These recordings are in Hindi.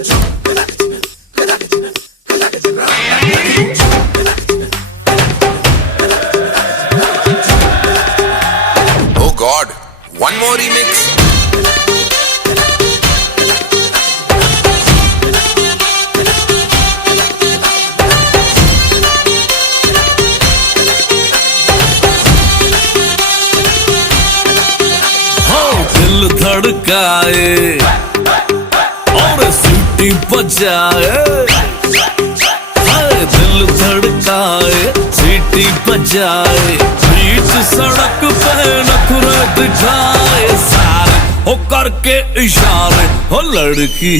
Oh God, one more remix. दिल धड़काए और सीटी बजाए, दिल धड़काए सीटी बजाए, बीच सड़क पे नखरे दिखाए सारे हो करके इशारे। हो लड़की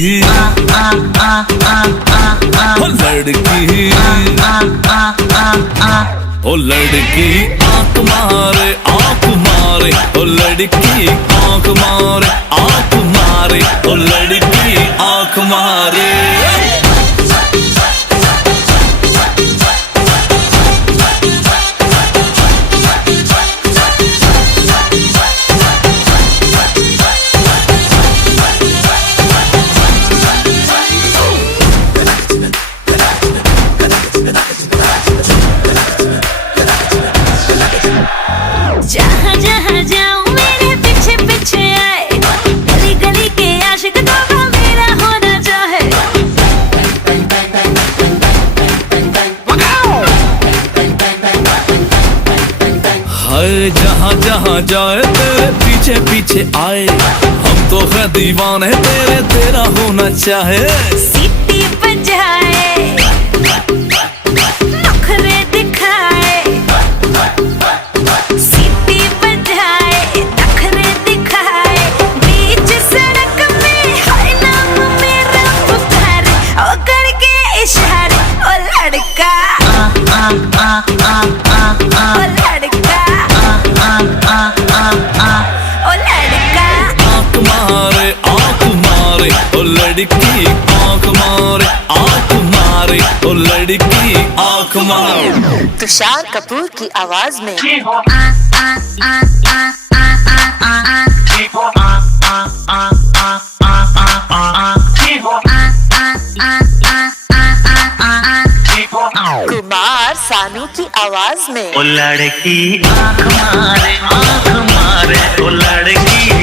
हो लड़की ओ लड़की आंख मारे आंख मारे, ओ लड़की आंख मारे आंख मारे, ओ लड़की आंख मारे। जहाँ जहाँ जाऊँ मेरे पीछे पीछे आए, गली गली के आशिक तो मेरा होना चाहे। हाय जहाँ जहाँ जाए तेरे पीछे पीछे आए, हम तो है दीवाने तेरे, तेरा होना चाहे। सीटी बजाए नखरे दिखाए, सीटी बजाए नखरे दिखाए, बीच सड़क में हर नाम मेरा पुकारे, ओ करके इशारे। ओ लड़का ओ लड़का ओ लड़का आंख मारे आंख मारे, ओ लड़की आंख मारे आंख मारे, ओ लड़की आंख मारे। तुषार कपूर की आवाज में कुमार सानू की आवाज में ओ लड़की आंख मारे, ओ लड़की